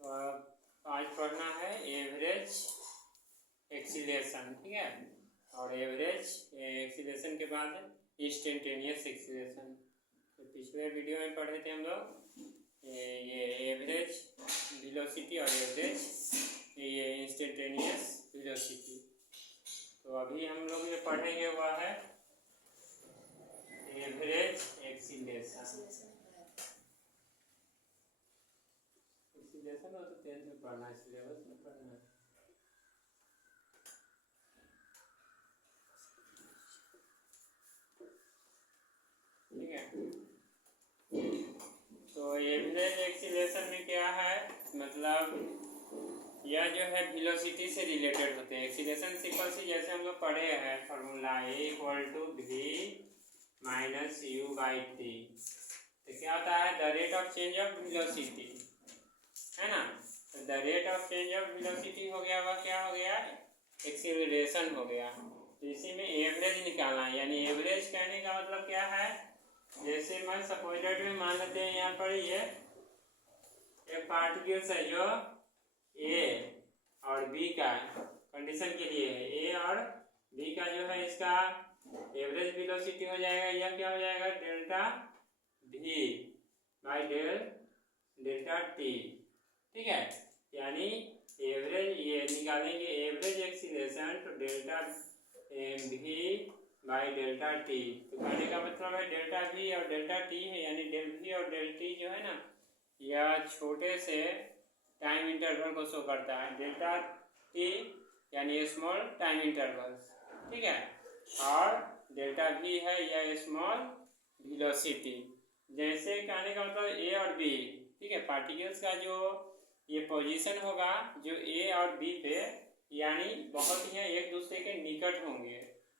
तो आज पढ़ना है एवरेज एक्सीलरेशन, ठीक है। और एवरेज एक्सीलरेशन के बाद इंस्टेंटेनियस एक्सीलरेशन। तो पिछले वीडियो में पढ़े थे हम लोग ये एवरेज वेलोसिटी और एवरेज ये इंस्टेंटेनियस वेलोसिटी। तो अभी हम लोग ये पढ़ेंगे हुआ है एवरेज एक्सीलरेशन। एक्सीलरेशन हो तो 10th में पढ़ना है, सिलेबस में पढ़ना है। ठीक है, तो एवरेज एक्सीलरेशन में क्या है, मतलब यह जो है वेलोसिटी से रिलेटेड होते हैं। एक्सीलरेशन सिंपल सी जैसे हम लोग पढ़े हैं formula A=v minus u by T. तो क्या होता है the rate of change of velocity, है ना। तो the rate of change of velocity हो गया, वह क्या हो गया, एक्सीलरेशन हो गया। तो इसी में एवरेज निकालना है, यानी एवरेज कहने का मतलब क्या है, जैसे मैं सपोजिटेड में मान लेते हैं यहाँ पर ये एक पार्टिकल्स है जो ए और बी का कंडीशन के लिए है, ए और बी का जो है इसका एवरेज वेलोसिटी हो जाएगा, यह क्या हो जाएगा delta we by delta t. ठीक है, यानी एवरेज ये निकालेंगे एवरेज एक्सीलरेशन तो delta we by delta T. तो कहने का मतलब है डेल्टा वी और डेल्टा टी है, यानी डेल वी और डेल टी जो है ना यह छोटे से टाइम इंटरवल को शो करता है, डेल्टा टी यानी स्मॉल टाइम इंटरवल। ठीक है, और डेल्टा वी है या स्मॉल वेलोसिटी। जैसे कहने का मतलब ए और बी, ठीक है, पार्टिकल्स का जो ये पोजीशन होगा जो ए और बी पे, यानी बहुत ही एक दूसरे के निकट होंगे।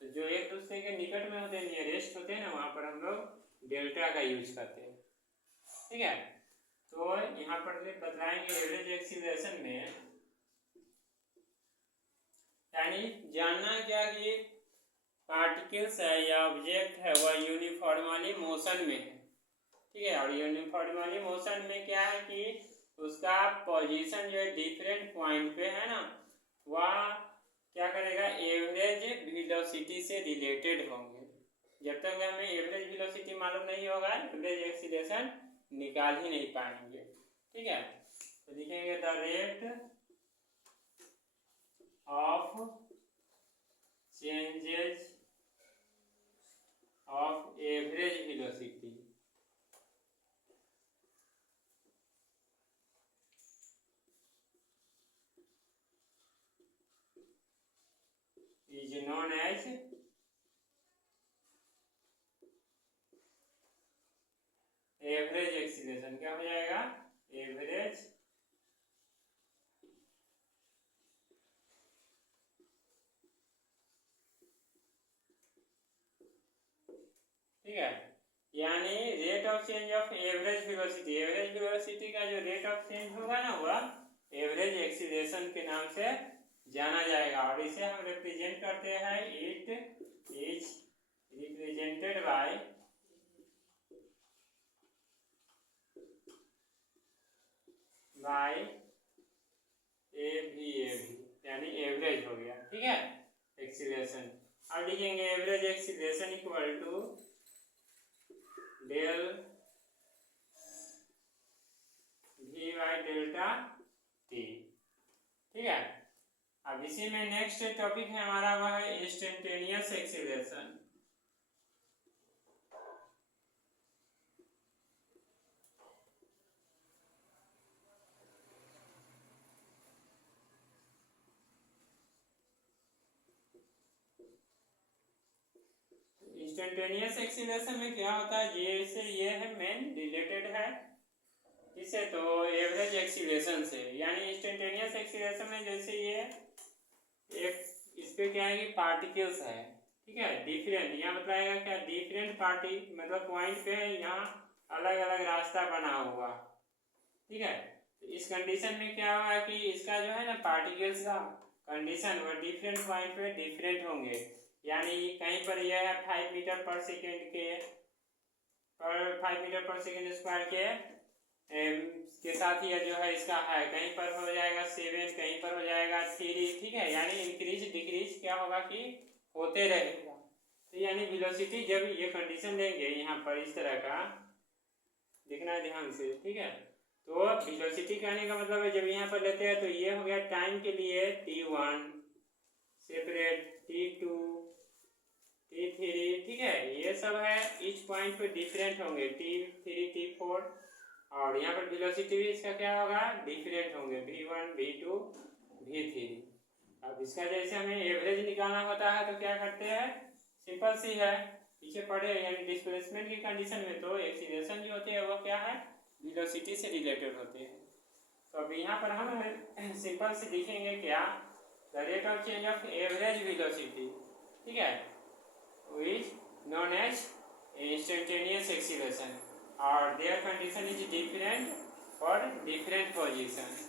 तो जो एक दूसरे के निकट में होते हैं, नियरेस्ट होते हैं ना, वहाँ पर हम लोग डेल्टा का यूज करते हैं। ठीक है, तो यहाँ पर बताएंगे एवरेज एक्सीलरेशन में, यानी जानना क्या कि पार्टिकल्स है या ऑब्जेक्ट है वह यूनिफॉर्मली मोशन में है। ठीक है, और यूनिफॉर्मली मोशन में क्या है कि उसका पोजीशन जो है डिफरेंट पॉइंट पे है ना, वह क्या करेगा एवरेज वेलोसिटी से रिलेटेड होंगे। जब तक हमें एवरेज वेलोसिटी मालूम नहीं होगा एवरेज एक्सीलरेशन निकाल ही नहीं पाएंगे। ठीक है, तो लिखेंगे the rate of changes of average velocity is known as average acceleration. क्या हो जाएगा एवरेज ठीक है, यानी rate of change of average velocity, average velocity का जो रेट ऑफ चेंज होगा ना वह एवरेज एक्सीलरेशन के नाम से जाना जाएगा। और इसे हम रिप्रेजेंट करते हैं, इट इज रिप्रेजेंटेड बाय ए भी यानी एवरेज हो गया। ठीक है, एक्सीलरेशन। और लिखेंगे average acceleration equal to del v by delta t. ठीक है, अब इसी में नेक्स्ट टॉपिक है हमारा वह है इंस्टेंटेनियस एक्सीलरेशन। इंस्टेंटेनियस एक्सीलरेशन में क्या होता है, ये है मेन रिलेटेड है इससे तो एवरेज एक्सीलरेशन से, यानी इंस्टेंटेनियस एक्सीलरेशन में जैसे ये एक इस पे क्या है कि पार्टिकल्स है, ठीक है, डिफरेंट, यहाँ बताएगा क्या डिफरेंट पार्टी मतलब पॉइंट पे है, यहाँ अलग अलग रास्ता बना हुआ। ठीक है, तो इस कंडीशन में क्या होगा कि इसका जो है ना पार्टिकल्स का कंडीशन वह डिफरेंट पॉइंट पे डिफरेंट होंगे। यानी कहीं पर यह है 5 मीटर पर सेकेंड के 5 मीटर पर सेकेंड स्क्वायर के के साथ ये जो है इसका है, कहीं पर हो जाएगा 7, कहीं पर हो जाएगा 3, ठीक है। यानी इंक्रीज डिक्रीज क्या होगा कि होते रहेगा। तो यानी वेलोसिटी जब ये कंडीशन देंगे यहाँ पर इस तरह का देखना है ध्यान से, ठीक है। तो वेलोसिटी कहने का मतलब है जब यहाँ पर लेते हैं तो ये हो गया टाइम के लिए t1 सेपरेट, t2 t3, ठीक है। ये सब है ईच पॉइंट पे डिफरेंट होंगे, t3 t4, और यहाँ पर वेलोसिटी भी इसका क्या होगा डिफरेंट होंगे, v1 v2 v3। अब इसका जैसे हमें एवरेज निकालना होता है तो क्या करते हैं, सिंपल सी है, पीछे पढ़े यानी डिस्प्लेसमेंट की कंडीशन में तो एक्सीलरेशन जो होते हैं वो क्या है वेलोसिटी से रिलेटेड होते हैं। तो अब यहाँ पर हम सिंपल से लिखेंगे क्या, the rate of change of average velocity, ठीक है, विच नोन एज इंस्टेंटेनियस एक्सीलरेशन, और there condition is different for different position.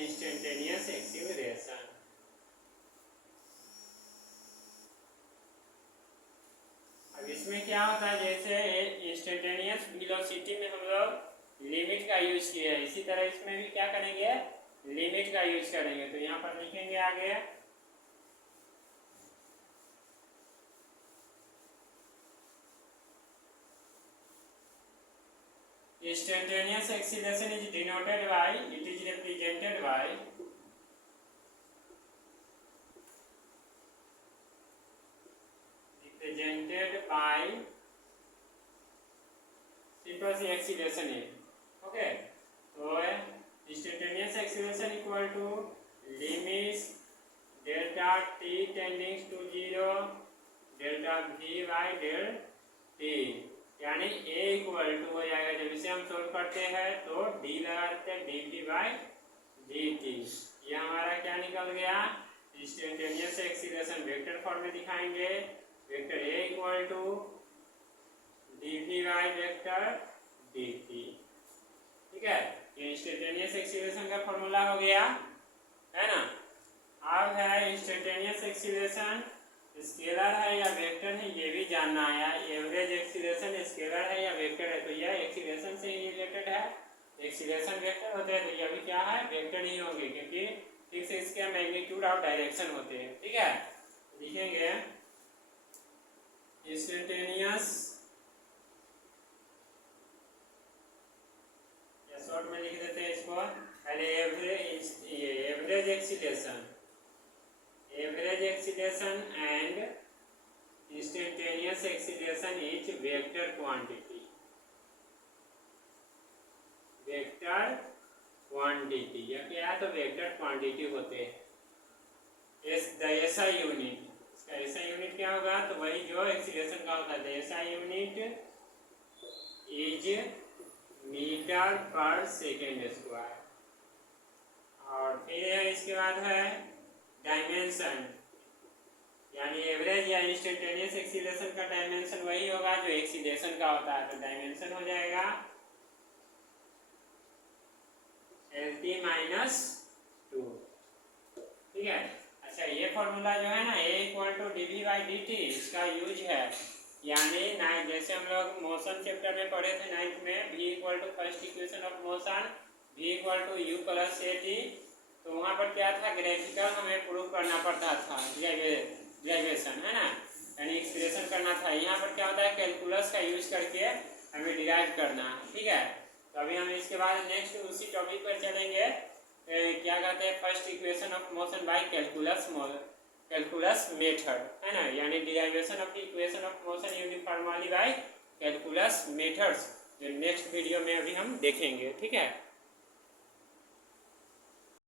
Instantaneous acceleration. अब इसमें क्या होता है, जैसे इंस्टेंटेनियस वेलोसिटी में हम लोग लिमिट का यूज किया है, इसी तरह इसमें भी क्या करेंगे लिमिट का यूज करेंगे। तो यहाँ पर लिखेंगे आगे instantaneous acceleration is denoted by, it is represented by simple C acceleration है, ओके। तो instantaneous acceleration equal to limits delta t tending to 0 delta v by del t, यानी a इक्वल टू हो जाएगा, जब इसे हम सोल्व करते हैं तो d लगा देते हैं dv बाई dt। ये हमारा क्या निकल गया, इंस्टेंटेनियस एक्सीलरेशन वेक्टर फॉर्म में दिखाएंगे, vector a equal to dv by vector dt, ठीक है। ये इंस्टेंटेनियस एक्सीलरेशन का फॉर्मूला हो गया, है ना। अब है इंस्टेंटेनियस एक्सीलरेशन स्केलर है या वेक्टर है, ये भी जानना है। एवरेज एक्सीलरेशन स्केलर है या वेक्टर है, तो यह एक्सीलरेशन से ही रिलेटेड है। एक्सीलरेशन वेक्टर होते हैं तो यह भी क्या है वेक्टर ही होंगे, क्योंकि ठीक से इसके मैग्नीट्यूड और डायरेक्शन होते हैं, ठीक है। लिखेंगे इंस्टेंटेनियस, या शॉर्ट में लिख देते हैं इसको पहले, average acceleration, average acceleration and instantaneous acceleration is vector quantity, vector quantity, यह क्या है तो vector quantity होते हैं। SI यूनिट, इसका SI यूनिट क्या होगा, तो वही जो acceleration का होता है, SI यूनिट is मीटर पर सेकेंड स्क्वायर। और फिर इसके बाद है डायमेंशन, यानी एवरेज या इंस्टेंटेनियस एक्सीलरेशन का डायमेंशन वही होगा जो एक्सीलरेशन का होता है, तो डायमेंशन हो जाएगा LT - 2, ठीक है। अच्छा, ये फॉर्मूला जो है ना a equal to dv by dt, इसका यूज है, यानी जैसे हम लोग मोशन चैप्टर में पढ़े थे 9th में, v equal to first equation of motion v equal to u plus at, तो वहाँ पर क्या था ग्राफिकल हमें प्रूव करना पड़ता था, ग्रेजुएशन है ना, यानी एक्सप्रेशन करना था। यहाँ पर क्या होता है कैलकुलस का यूज करके हमें डिराइव करना है, ठीक है। तो अभी हम इसके बाद नेक्स्ट उसी टॉपिक पर चलेंगे, क्या कहते हैं first equation of motion by calculus method, है ना, यानी derivation of the equation of motion uniformly by calculus methods जो नेक्स्ट वीडियो में अभी हम देखेंगे, ठीक है।